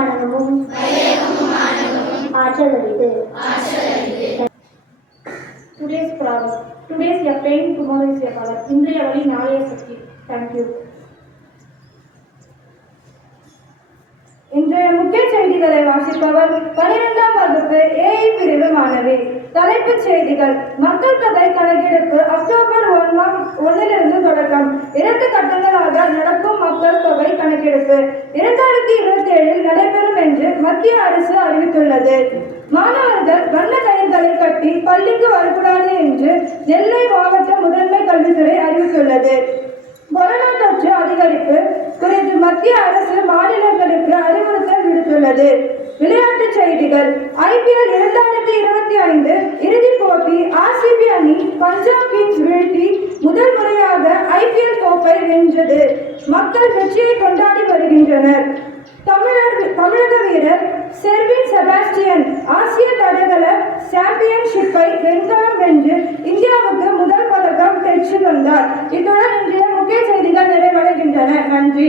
ஆணவமும் ஆற்றலரிது. Today's proverb. Today is your pain, tomorrow is your power. இன்றைய வழி நாளைய சக்தி. Thank you. இன்றைய முக்கிய செய்திகளை வாசிப்பவர் 12ஆம் வகுப்பு ஏஐ பிரிவு மாணவி. தலைப்புச் செய்திகள். மக்கள் தொகை கணக்கெடுப்பு அக்டோபர் 1 தொடக்கம். 2 கட்டங்களாக நடக்கும் மக்கள் தொகை கணக்கெடுப்பு 2027 நடைபெறும் என்று மத்திய அரசு அறிவித்துள்ளது. மாணவர்கள் வண்ண கயிர்களை கட்டி பள்ளிக்கு வரக்கூடாது என்று நெல்லை மாவட்ட முதன்மை கல்வித்துறை அறிவித்துள்ளது. கொரோனா தொற்று அதிகரிப்பு குறித்து மத்திய அரசு மாநிலங்களுக்கு அறிவுறுத்தல் விடுத்துள்ளது. விளையாட்டுச் செய்திகள். IPL 2025 இறுதிப் போட்டி RCB அணி பஞ்சாப் கிங்ஸ் வீழ்த்தி முதல் முறையாக IPL கோப்பை வென்றது. மக்கள் வெற்றியை கொண்டாடி வருகின்றனர். தமிழக வீரர் செர்வின் செபாஸ்டியன் ஆசிய தடகள சாம்பியன்ஷிப்பை வெண்கலம் வென்று இந்தியாவுக்கு முதல் பதக்கம் பெற்று தந்தார். இத்துடன் இன்றைய முக்கிய செய்திகள் நிறைவடைகின்றன. நன்றி.